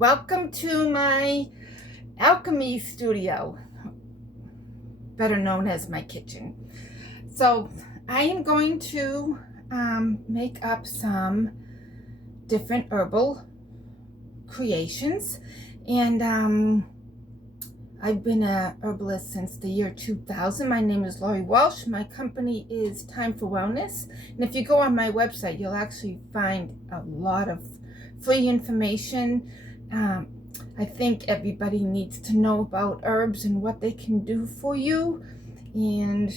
Welcome to my alchemy studio, better known as my kitchen. So I am going to make up some different herbal creations, and I've been a herbalist since the year 2000. My name is Lori Walsh. My company is Time for Wellness, and if you go on my website, you'll actually find a lot of free information. I think everybody needs to know about herbs and what they can do for you, and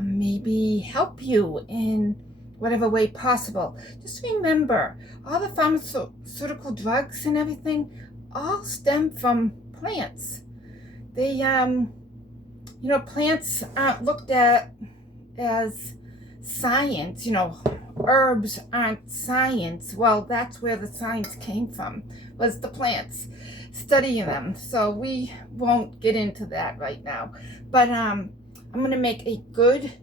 maybe help you in whatever way possible. Just remember, all the pharmaceutical drugs and everything all stem from plants. They, plants aren't looked at as science. Herbs aren't science. Well, that's where the science came from, was the plants, studying them. So we won't get into that right now. But I'm going to make a good,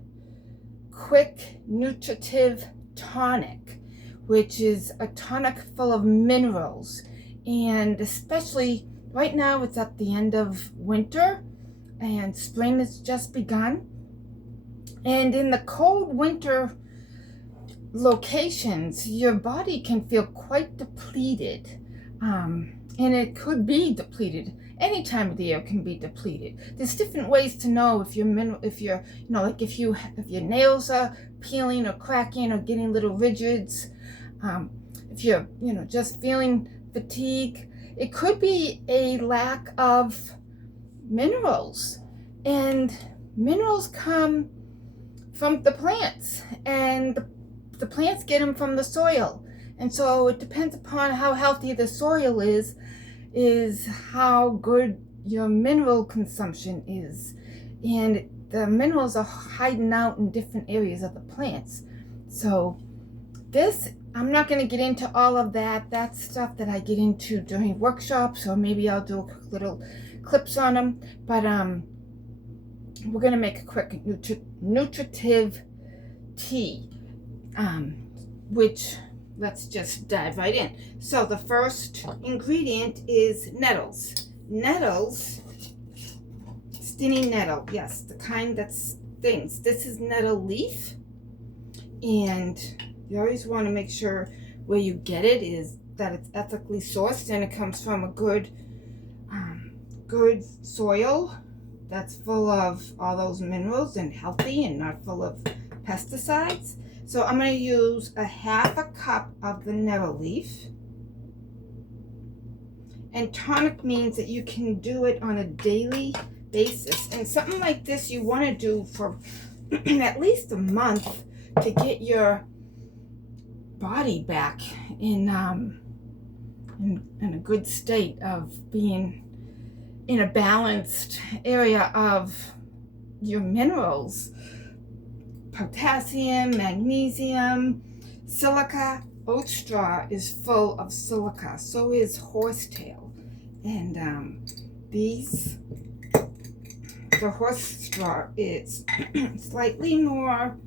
quick, nutritive tonic, which is a tonic full of minerals. And especially right now, it's at the end of winter and spring has just begun. And in the cold winter locations, your body can feel quite depleted, and it could be depleted. Any time of the year can be depleted. There's different ways to know if your if your nails are peeling or cracking or getting little ridges, if you're just feeling fatigue. It could be a lack of minerals, and minerals come from the plants, and the plants get them from the soil. And so it depends upon how healthy the soil is how good your mineral consumption is. And the minerals are hiding out in different areas of the plants. So I'm not going to get into all of that. That's stuff that I get into during workshops, or maybe I'll do little clips on them. But we're going to make a quick nutritive tea, which let's just dive right in. So the first ingredient is nettles. Nettles, stinging nettle, yes, the kind that stings. This is nettle leaf, and you always want to make sure where you get it is that it's ethically sourced and it comes from a good soil that's full of all those minerals and healthy and not full of pesticides. So I'm going to use a half a cup of the nettle leaf. And tonic means that you can do it on a daily basis. And something like this you want to do for at least a month to get your body back in a good state of being in a balanced area of your minerals. Potassium, magnesium, silica. Oatstraw is full of silica. So is horsetail. And the horsestraw is slightly more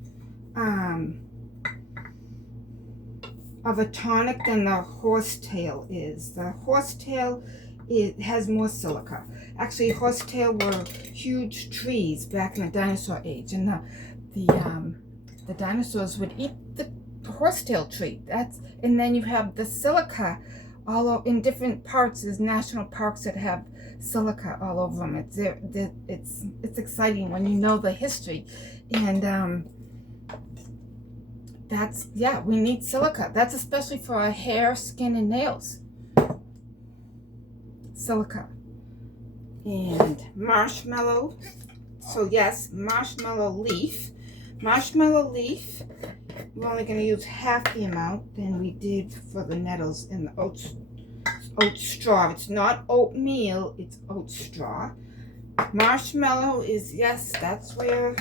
of a tonic than the horsetail is. The horsetail, it has more silica. Actually, horsetail were huge trees back in the dinosaur age, and the dinosaurs would eat the horsetail tree. And then you have the silica all in different parts. There's national parks that have silica all over them. It's exciting when you know the history, and we need silica. That's especially for our hair, skin, and nails. Silica. And marshmallow. So yes, marshmallow leaf. Marshmallow leaf, we're only going to use half the amount than we did for the nettles and the oat straw. It's not oatmeal, it's oat straw. Marshmallow is, yes, that's where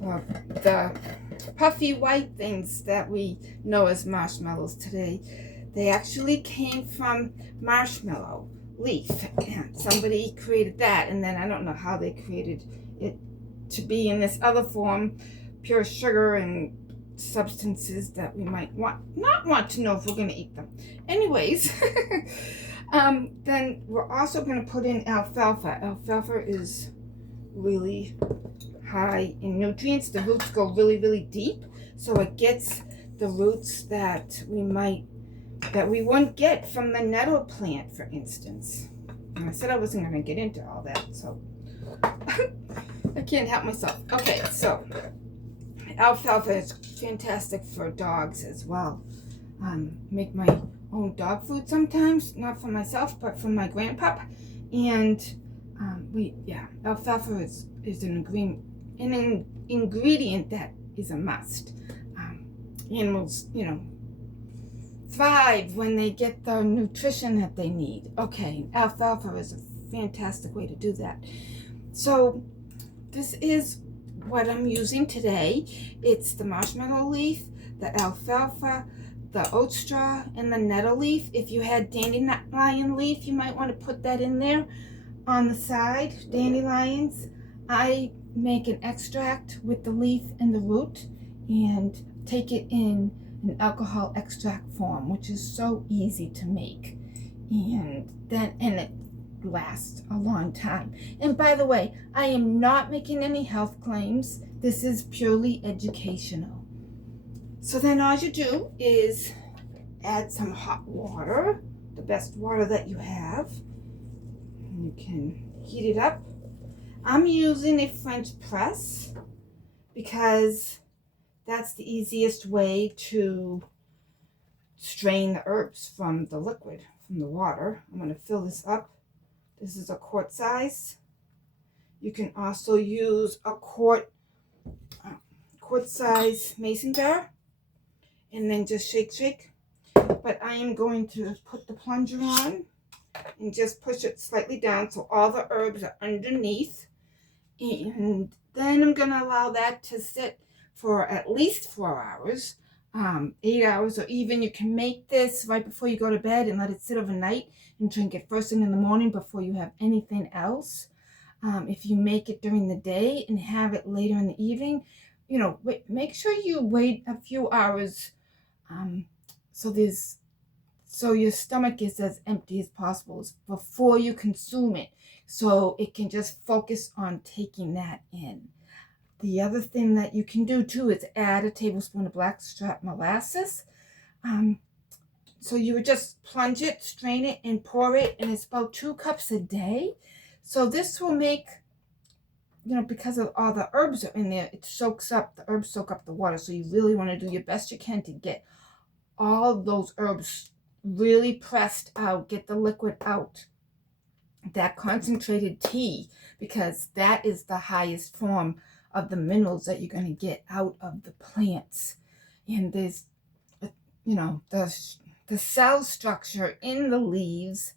the puffy white things that we know as marshmallows today, they actually came from marshmallow leaf. And somebody created that, and then I don't know how they created it to be in this other form, pure sugar and substances that we might not want to know if we're going to eat them. Anyways, Then we're also going to put in alfalfa. Alfalfa is really high in nutrients. The roots go really, really deep, so it gets the roots that we won't get from the nettle plant, for instance. And I said I wasn't going to get into all that, so I can't help myself. Okay, so alfalfa is fantastic for dogs as well. Make my own dog food sometimes, not for myself, but for my grandpup. And alfalfa is an ingredient that is a must. Animals, thrive when they get the nutrition that they need. Okay, alfalfa is a fantastic way to do that. So this is what I'm using today. It's the marshmallow leaf, the alfalfa, the Oatstraw, and the nettle leaf. If you had dandelion leaf, you might want to put that in there on the side. Dandelions, I make an extract with the leaf and the root and take it in an alcohol extract form, which is so easy to make, and it lasts a long time. And by the way, I am not making any health claims. This is purely educational. So then all you do is add some hot water, the best water that you have. You can heat it up. I'm using a French press because that's the easiest way to strain the herbs from the liquid, from the water. I'm going to fill this up. This is a quart size. You can also use a quart size mason jar and then just shake. But I am going to put the plunger on and just push it slightly down so all the herbs are underneath. And then I'm going to allow that to sit for at least 4 hours, 8 hours, or even you can make this right before you go to bed and let it sit overnight and drink it first thing in the morning before you have anything else. If you make it during the day and have it later in the evening, make sure you wait a few hours so your stomach is as empty as possible before you consume it, so it can just focus on taking that in. The other thing that you can do too is add a tablespoon of Black Strap Molasses. So you would just plunge it, strain it, and pour it, and it's about 2 cups a day. So this will make, because of all the herbs are in there, the herbs soak up the water. So you really want to do your best you can to get all those herbs really pressed out, get the liquid out, that concentrated tea, because that is the highest form of the minerals that you're going to get out of the plants. And there's, the cell structure in the leaves,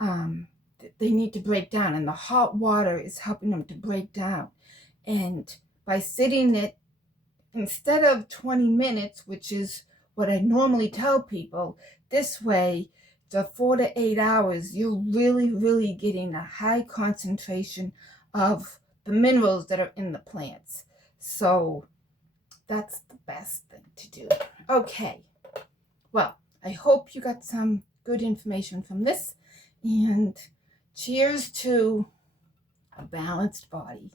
they need to break down, and the hot water is helping them to break down. And by sitting it, instead of 20 minutes, which is what I normally tell people, this way, the 4 to 8 hours, you're really, really getting a high concentration of the minerals that are in the plants. So that's the best thing to do. Okay, well, I hope you got some good information from this, and cheers to a balanced body.